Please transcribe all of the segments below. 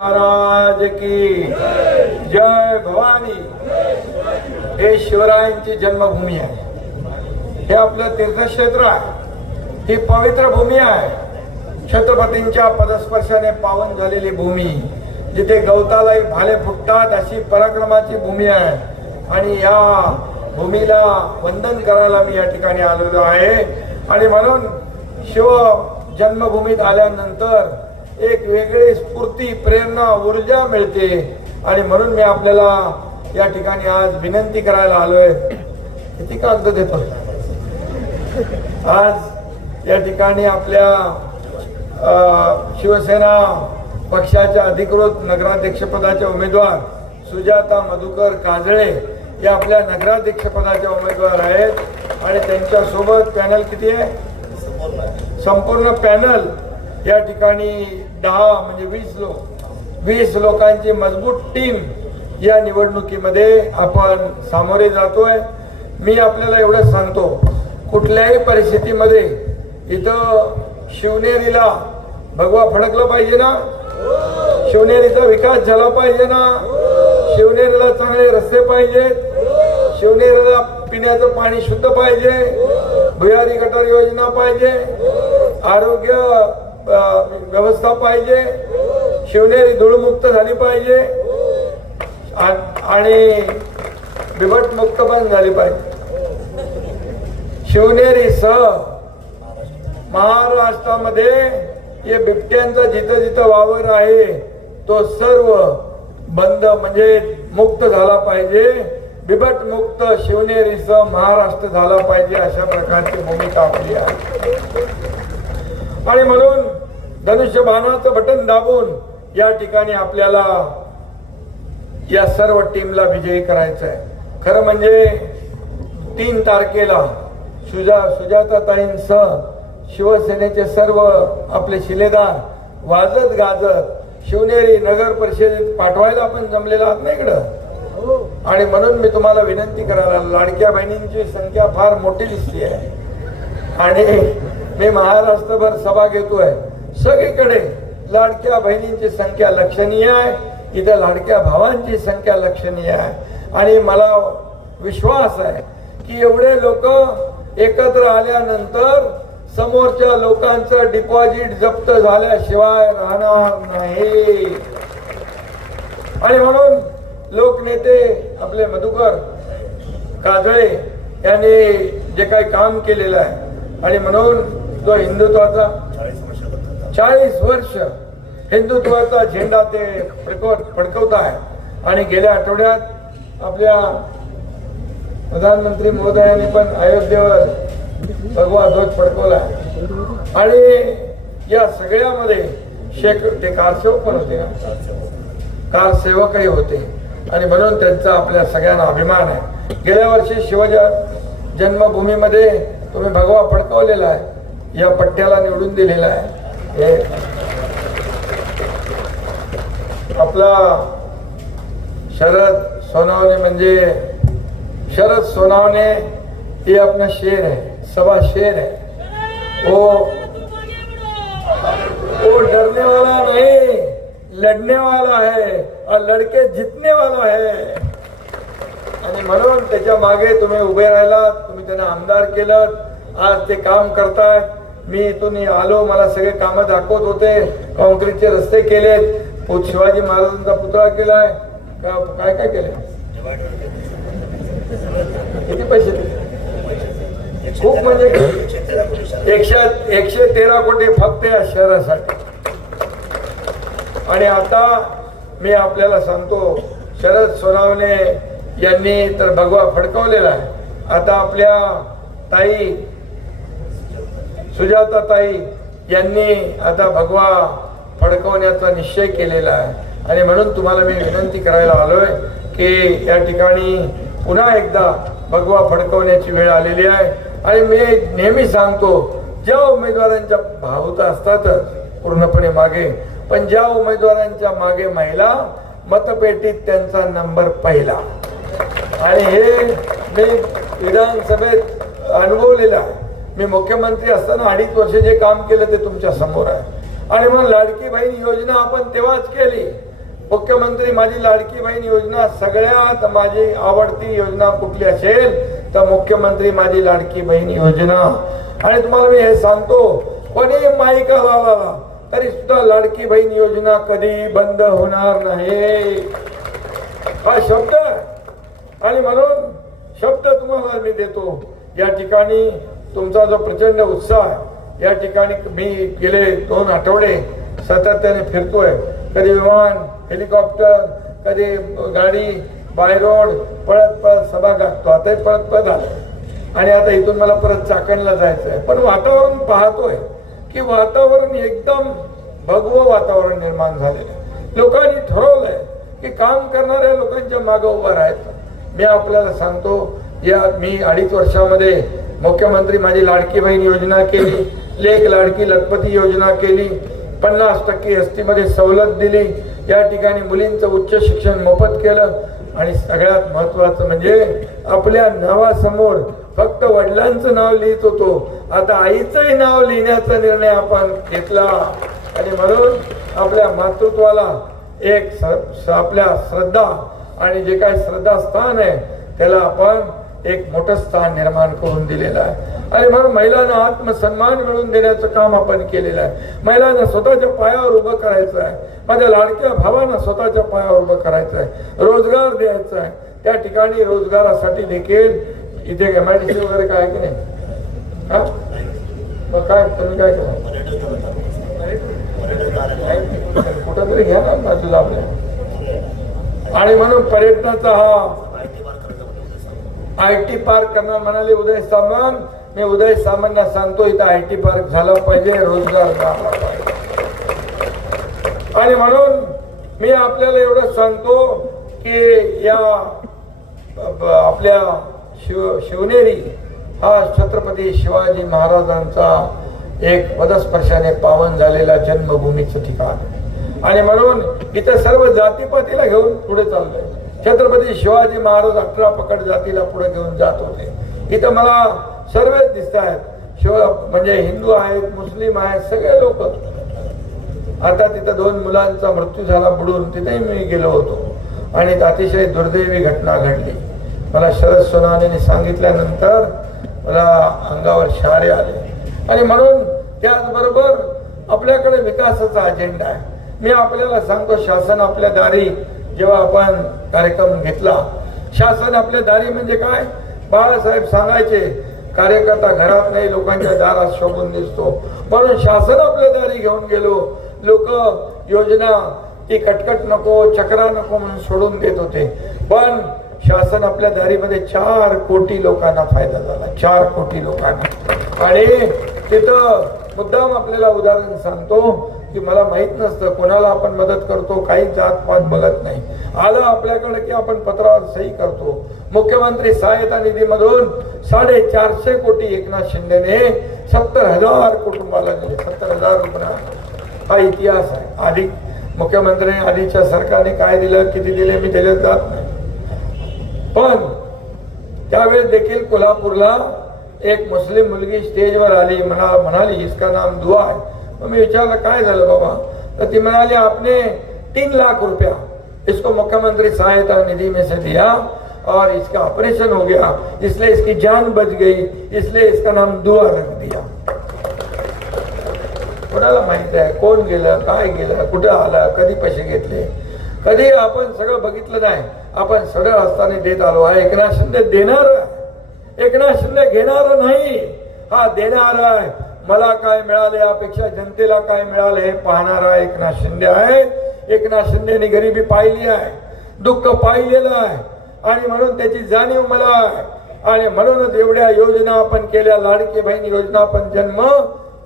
महाराज की जय भवानी। हे शिवरायांची जन्मभूमी आहे, हे आपलं तीर्थक्षेत्र आहे, ही पवित्र भूमी आहे, छत्रपतींच्या पदस्पर्शाने पावन झालेली भूमी, जिथे गवतालाही भाले फुटतात अशी पराक्रमाची भूमी आहे। आणि या भूमीला वंदन करायला मी या ठिकाणी आलेलो आहे। आणि म्हणून शिव जन्मभूमीत आल्यानंतर एक वेगळी स्फूर्ती, प्रेरणा, ऊर्जा मिळते। आणि म्हणून मी आपल्याला या ठिकाणी आज विनंती करायला आलोय। किती कागद देतो आज या ठिकाणी आपल्या शिवसेना पक्षाच्या अधिकृत नगराध्यक्षपदाच्या उमेदवार सुजाता मधुकर काजळे या आपल्या नगराध्यक्षपदाच्या उमेदवार आहेत। आणि त्यांच्या सोबत पॅनल किती आहे? संपूर्ण पॅनल या ठिकाणी 10 म्हणजे 20 लोकांची मजबूत टीम या निवडणुकीमध्ये आपण सामोरे जातोय। मी आपल्याला एवढं सांगतो, कुठल्याही परिस्थितीमध्ये इथं शिवनेरीला भगवा फडकला पाहिजे ना, शिवनेरीचा विकास झाला पाहिजे ना, शिवनेरीला चांगले रस्ते पाहिजेत, शिवनेरीला पिण्याचं पाणी शुद्ध पाहिजे, भुयारी गटार योजना पाहिजे, आरोग्य व्यवस्था पाहिजे, शिवनेरी धूळमुक्त झाली पाहिजे आणि बिबट मुक्त पण झाली पाहिजे। शिवनेरी सह महाराष्ट्रामध्ये हे बिबट्यांचा जिथं जिथं वावर आहे तो सर्व बंद म्हणजे मुक्त झाला पाहिजे, बिबट मुक्त शिवनेरीसह महाराष्ट्र झाला पाहिजे, अशा प्रकारची भूमिका आपली आहे। आणि म्हणून धनुष्यबाणाचं बटन दाबून या ठिकाणी आपल्याला या सर्व टीमला विजयी करायचं आहे। खरं म्हणजे 3 तारखेला सुजाताताईंसह शिवसेनेचे सर्व आपले शिलेदार वाजत गाजत शिवनेरी नगर परिषदेत पाठवायला आपण जमलेला आहात ना इकडं। आणि म्हणून मी तुम्हाला विनंती करायला, लाडक्या बहिणींची संख्या फार मोठी दिसते आहे आणि मी महाराष्ट्रभर सभा घेतोय, सगळीकडे लाडक्या बहिणींची संख्या लक्षणीय आहे, इथे लाडक्या भावांची संख्या लक्षणीय आहे। आणि मला विश्वास आहे की एवढे लोक एकत्र आल्यानंतर समोरच्या लोकांचं डिपॉझिट जप्त झाल्याशिवाय राहणार नाही। आणि म्हणून लोकनेते आपले मधुकर काजळे यांनी जे काही काम केलेलं आहे आणि म्हणून जो हिंदुत्वाचा 40 वर्ष हिंदुत्वाचा झेंडा ते फडकवत आहे। आणि गेल्या आठवड्यात आपल्या प्रधानमंत्री महोदयांनी पण अयोध्येवर भगवा ध्वज फडकवला आहे। आणि या सगळ्यामध्ये ते कारसेवक पण होते ना, कारसेवकही होते आणि म्हणून त्यांचा आपल्या सगळ्यांना अभिमान आहे। गेल्या वर्षी शिवच्या जन्मभूमीमध्ये तुम्ही भगवा फडकवलेला आहे, या पट्ट्याला निवडून दिलेला आहे। हे आपला शरद सोनावणे म्हणजे शरद सोनावणे ये अपना शेर है, सवा शेर है। वो डरने वाला नहीं, लढने वाला है और लड़के जीतने वाला है। आणि म्हणून त्याच्या मागे तुम्ही उभे राहिलात, तुम्ही त्यांना आमदार केलं, आज ते काम करतायत। मी इथून आलो, मला सगळे कामं दाखवत होते, कॉन्क्रीटचे रस्ते केलेत, शिवाजी महाराजांचा पुतळा केलाय, काय काय केले, किती पैसे दिले, खूप म्हणजे 113 कोटी फक्त या शहरासाठी। आणि आता मी आपल्याला सांगतो, शरद सोनावणे यांनी तर भगवा फडकवलेला आहे। आता आपल्या ताई सुजाताताई यांनी आता भगवा फडकवण्याचा निश्चय केलेला आहे। आणि म्हणून तुम्हाला मी विनंती करायला आलोय की या ठिकाणी पुन्हा एकदा भगवा फडकवण्याची वेळ आलेली आहे। आणि मी नेहमी सांगतो, ज्या उमेदवारांच्या भावता असतातच पूर्णपणे मागे, पण ज्या उमेदवारांच्या मागे महिला, मतपेटीत त्यांचा नंबर पहिला। आणि हे मी विधानसभेत अनुभवलेलं आहे। मी मुख्यमंत्री असताना 2.5 वर्ष जे काम केलं ते तुमच्या समोर आहे। आणि मग लाडकी बहीण योजना आपण तेव्हाच केली, मुख्यमंत्री माझी लाडकी बहीण योजना सगळ्यात माझी आवडती योजना कुठली असेल तर मुख्यमंत्री माझी लाडकी बहीण योजना. आणि तुम्हाला मी हे सांगतो, कोणी माईका लावला तरी सुद्धा लाडकी बहीण योजना कधी बंद होणार नाही, हा शब्द आहे. आणि म्हणून शब्द तुम्हाला मी देतो. या ठिकाणी तुमचा जो प्रचंड उत्साह आहे, या ठिकाणी मी गेले 2 आठवडे सातत्याने फिरतोय. कधी विमान, हेलिकॉप्टर, कधी गाडी, बाय रोड, पळत सभा गाठतो. आता पळत आलं आणि आता इथून मला परत चाकणला जायचंय. पण वातावरण पाहतोय की वातावरण एकदम भगवं वातावरण निर्माण झालेलं. लोकांनी ठरवलंय की काम करणाऱ्या लोकांच्या मागे उभं राहायचं. मी आपल्याला सांगतो, मी 2.5 वर्षामध्ये मुख्यमंत्री माझी लाडकी बहीण योजना केली, लेक लाडकी लखपती योजना केली, 50% एसटी मध्ये सवलत दिली, या ठिकाणी मुलींचं उच्च शिक्षण मोफत केलं. आणि सगळ्यात महत्वाचं म्हणजे आपल्या नावासमोर फक्त वडिलांचं नाव लिहित होतो, आता आईचंही नाव लिहिण्याचा निर्णय आपण घेतला. आणि म्हणून आपल्या मातृत्वाला एक आपल्या श्रद्धा आणि जे काही श्रद्धास्थान आहे त्याला आपण एक मोठं स्थान निर्माण करून दिलेलं आहे. आणि म्हणून महिलांना आत्मसन्मान मिळवून देण्याचं काम आपण केलेलं आहे. महिलांना स्वतःच्या पायावर उभं करायचं आहे. माझ्या लाडक्या भावांना स्वतःच्या पायावर उभं करायचं आहे, रोजगार द्यायचा आहे. त्या ठिकाणी रोजगारासाठी देखील इथे MIDC वगैरे काय की नाही, हा मग काय तुम्ही काय करा, कुठं तरी घ्या ना बाजूला आपल्या. आणि म्हणून पर्यटनाचा हा IT पार्क करणार म्हणाले उदय सामंत. मी उदय सामंतला सांगतो, इथं IT पार्क झाला पाहिजे, रोजगार मिळाला पाहिजे. आणि म्हणून मी आपल्याला एवढं सांगतो की या आपल्या शिवनेरी हा छत्रपती शिवाजी महाराजांचा एक पदस्पर्शाने पावन झालेला जन्मभूमीचं ठिकाण. आणि म्हणून इथं सर्व जातीपातीला घेऊन पुढे चाललंय. छत्रपती शिवाजी महाराज 18 पकड जातीला पुढे घेऊन जात होते. इथं मला सर्वच दिसत आहेत, म्हणजे हिंदू आहेत, मुस्लिम आहेत, सगळे लोक. आता तिथं 2 मुलांचा मृत्यू झाला बुडून, तिथेही मी गेलो होतो आणि अतिशय दुर्दैवी घटना घडली. मला शरद सोनावणेने सांगितल्यानंतर मला अंगावर शहारे आले. आणि म्हणून त्याचबरोबर आपल्याकडे विकासाचा अजेंडा आहे. मी आपल्याला सांगतो, शासन आपल्या दारी जेव्हा आपण कार्यक्रम घेतला, शासन आपल्या दारी म्हणजे काय, बाळासाहेब सांगायचे कार्यकर्ता घरात नाही लोकांच्या दारात शोभून दिसतो. म्हणून शासन आपल्या दारी घेऊन गेलो. लोक योजना ती कटकट नको, चक्रा नको म्हणून सोडून देत होते. पण शासन आपल्या दारीमध्ये 4 कोटी लोकांना फायदा झाला, 4 कोटी लोकांना. आणि तिथं मुद्दाम आपल्याला उदाहरण सांगतो की मला माहित नसतं कोणाला आपण मदत करतो, काही जातपात बघत नाही. आलं आपल्याकडे की आपण पत्रावर सही करतो. मुख्यमंत्री सहायता निधीमधून 450 कोटी एकनाथ शिंदेने 70,000 कुटुंबाला दिले, 70,000 रुपये. हा इतिहास आहे. आधी मुख्यमंत्री आधीच्या सरकारने काय दिलं, किती दिले मी त्याच्यात जात नाही. पण त्यावेळेस देखील कोल्हापूरला एक मुस्लिम मुलगी स्टेजवर आली, म्हणाली इसका नाम दुआ है. मी विचारलं काय झालं बाबा, तर ती म्हणाली आपने 3 लाख रुपया इसको मुख्यमंत्री सहायता निधि में से दिया और इसका ऑपरेशन हो गया, इसलिए इसकी जान बच गई, इसलिए इसका नाम दुआ रख दिया. कोणाला माहित आहे कोण गेलं, काय गेलं, कुठं आलं, कधी पैसे घेतले, कधी आपण सगळं बघितलं नाही. आपण सरळ असताना देत आलो आहे. एकनाथ शिंदे देणार, एकनाथ शिंदे घेणार नाही, हा देणार आहे. मला काय मिळाले यापेक्षा जनतेला काय मिळाले हे पाहणारा एकनाथ शिंदे आहे. एकनाथ शिंदेने गरिबी पाहिली आहे, दुःख पाहिलेलं आहे आणि म्हणून त्याची जाणीव मला आहे. आणि म्हणूनच एवढ्या योजना आपण केल्या, लाडकी बहीण योजना पण जन्म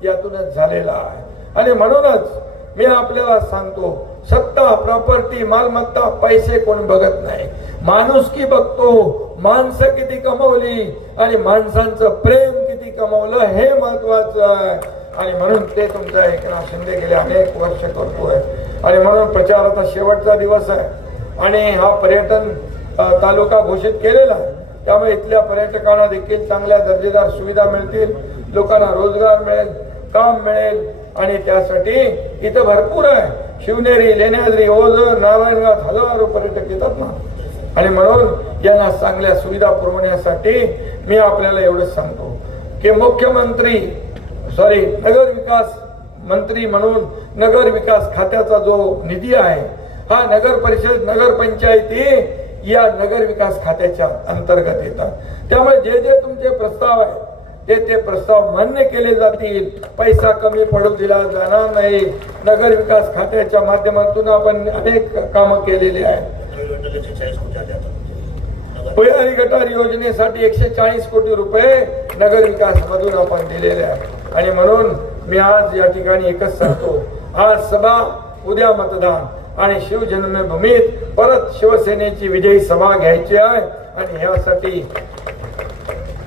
यातूनच झालेला आहे. आणि म्हणूनच मी आपल्याला सांगतो, सत्ता, प्रॉपर्टी, मालमत्ता, पैसे कोण बघत नाही, माणुसकी बघतो. माणसं किती कमवली आणि माणसांचं प्रेम किती कमवलं हे महत्वाचं आहे. आणि म्हणून ते तुमचा एकनाथ शिंदे गेले अनेक वर्ष करतोय. आणि म्हणून प्रचाराचा शेवटचा दिवस आहे आणि हा पर्यटन तालुका घोषित केलेला आहे. त्यामुळे इथल्या पर्यटकांना देखील चांगल्या दर्जेदार सुविधा मिळतील, लोकांना रोजगार मिळेल, काम मिळेल. आणि त्यासाठी इथं भरपूर आहे. शिवनेरी, लेण्याद्री, ओझर, नारायणगाव हजारो पर्यटक येतात ना. आणि म्हणून यांना चांगल्या सुविधा पुरवण्यासाठी मी आपल्याला एवढंच सांगतो की नगर विकास मंत्री म्हणून नगर विकास खात्याचा जो निधी आहे हा नगर परिषद, नगर पंचायती या नगर विकास खात्याच्या अंतर्गत येतात. त्यामुळे जे जे तुमचे प्रस्ताव आहे ते प्रस्ताव मान्य केले जातील. पैसा कमी पडू दिला जाणार नाही. नगर विकास खात्याच्या माध्यमातून आपण अनेक कामं केलेली आहेत. भुयारी गटार योजनेसाठी 140 कोटी रुपये नगर विकास मधून आपण दिलेले आहेत. आणि म्हणून मी आज या ठिकाणी एकच सांगतो, आज सभा, उद्या मतदान आणि शिवजन्मभूमीत परत शिवसेनेची विजयी सभा घ्यायची आहे. आणि यासाठी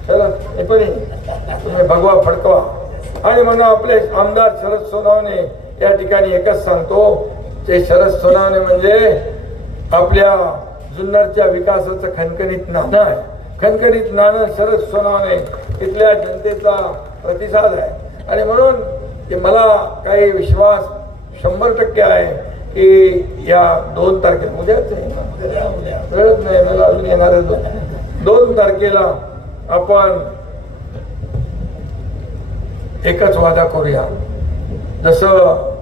तुम्ही भगवा फडकवा. आणि म्हणून आपले आमदार शरद सोनवणे या ठिकाणी एकच सांगतो, ते शरद सोनवणे म्हणजे आपल्या जुन्नरच्या विकासाचं खणखणीत नाणं आहे. खणखणीत नाणं शरद सोनवणे तिथल्या जनतेचा प्रतिसाद आहे. आणि म्हणून मला काही विश्वास 100% आहे की या 2 तारखेला, उद्याच कळत नाही मला अजून येणारे 2 तारखेला आपण एकच वादा करूया. जसं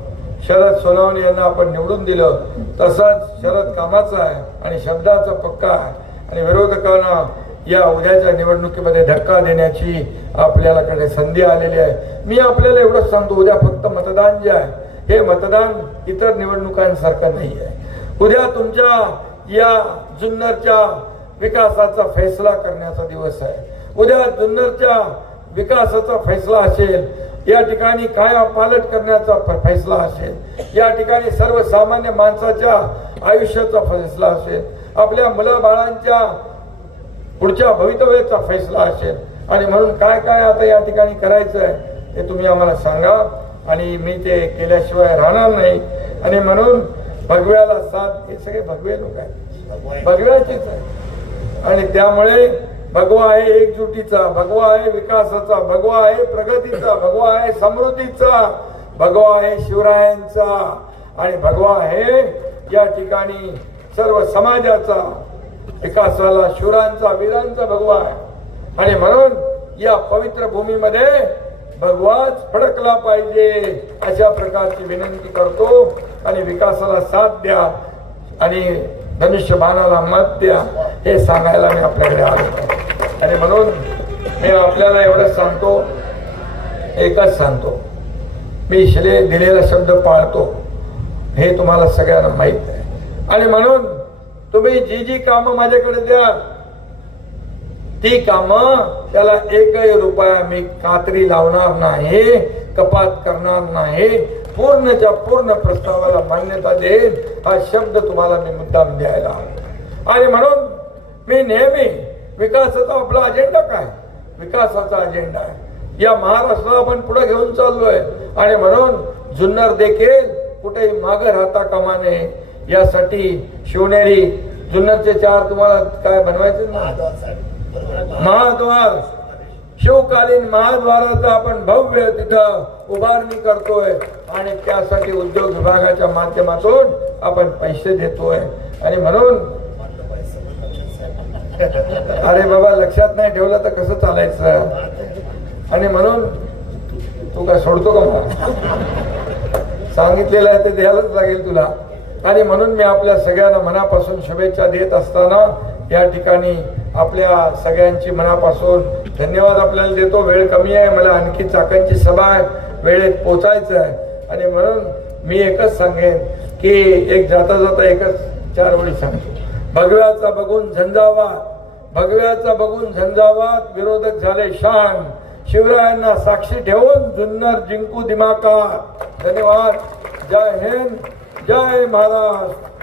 शरद सोनवणे यांना आपण निवडून दिलं तसाच शरद कामाचा आहे आणि शब्दाचा पक्का आहे. आणि विरोधकांना या उद्याच्या निवडणुकीमध्ये धक्का देण्याची आपल्याकडे संधी आलेली आहे. मी आपल्याला एवढंच सांगतो, उद्या फक्त मतदान जे आहे हे मतदान इतर निवडणुकांसारखं नाही आहे. उद्या तुमच्या या जुन्नरच्या विकासाचा फैसला करण्याचा दिवस आहे. उद्या जुन्नरच्या विकासाचा फैसला असेल, या ठिकाणी काया पालट करण्याचा फैसला असेल, या ठिकाणी सर्वसामान्य माणसाच्या आयुष्याचा फैसला असेल, आपल्या मुलाबाळांच्या पुढच्या भवितव्याचा फैसला असेल. आणि म्हणून काय काय आता या ठिकाणी करायचं आहे ते तुम्ही आम्हाला सांगा. आणि मी ते केल्याशिवाय राहणार नाही. आणि म्हणून भगव्याला साथ, हे सगळे भगवे लोक आहेत, भगव्याचीच आहे. आणि त्यामुळे भगवा आहे एकजुटीचा, भगवा आहे विकासाचा, भगवा आहे प्रगतीचा, भगवा आहे समृद्धीचा, भगवा आहे शिवरायांचा आणि भगवा आहे या ठिकाणी सर्व समाजाचा, विकासाला शूरांचा, वीरांचा भगवा आहे. आणि म्हणून या पवित्र भूमीमध्ये भगवाच फडकला पाहिजे अशा प्रकारची विनंती करतो. आणि विकासाला साथ द्या आणि धनुष्यबाणाला मत द्या हे सांगायला मी आपल्याकडे आलो. आणि म्हणून मी आपल्याला एवढंच सांगतो, एकच सांगतो, मी दिलेला शब्द पाळतो हे तुम्हाला सगळ्यांना माहित आहे. आणि म्हणून तुम्ही जी जी कामं माझ्याकडे द्या ती कामं त्याला 1 रुपया मी कात्री लावणार नाही, कपात करणार नाही, पूर्णच्या पूर्ण प्रस्तावाला मान्यता देईन हा शब्द तुम्हाला मी मुद्दाम द्यायला. आणि म्हणून मी नेहमी विकासाचा आपला अजेंडा काय, विकासाचा अजेंडा आहे. या महाराष्ट्राला आपण पुढे घेऊन चाललोय. आणि म्हणून जुन्नर देखील कुठेही मागे राहता कामा नये यासाठी शिवनेरी जुन्नरचे 4 तुम्हाला काय बनवायचे महाद्वार, शिवकालीन महाद्वाराचा आपण भव्य तिथं उभारणी करतोय. आणि त्यासाठी उद्योग विभागाच्या माध्यमातून आपण पैसे देतोय. आणि म्हणून अरे बाबा लक्षात नाही ठेवलं तर कसं चालायचं. आणि म्हणून तू काय सोडतो का मला, सांगितलेलं आहे ते द्यायलाच लागेल तुला. आणि म्हणून मी आपल्या सगळ्यांना मनापासून शुभेच्छा देत असताना या ठिकाणी आपल्या सगळ्यांची मनापासून धन्यवाद आपल्याला देतो. वेळ कमी आहे, मला आणखी चाकांची सभा आहे, वेळेत पोचायचं आहे. आणि म्हणून मी एकच सांगेन की एक जाता जाता एकच 4 ओळी सांगतो. भगव्याचा बघून झंझावात, भगव्याचा बघून झंझावात, विरोधक झाले शान, शिवरायांना साक्षी ठेवून जुन्नर जिंकू दिमाकात. धन्यवाद. जय हिंद, जय महाराष्ट्र.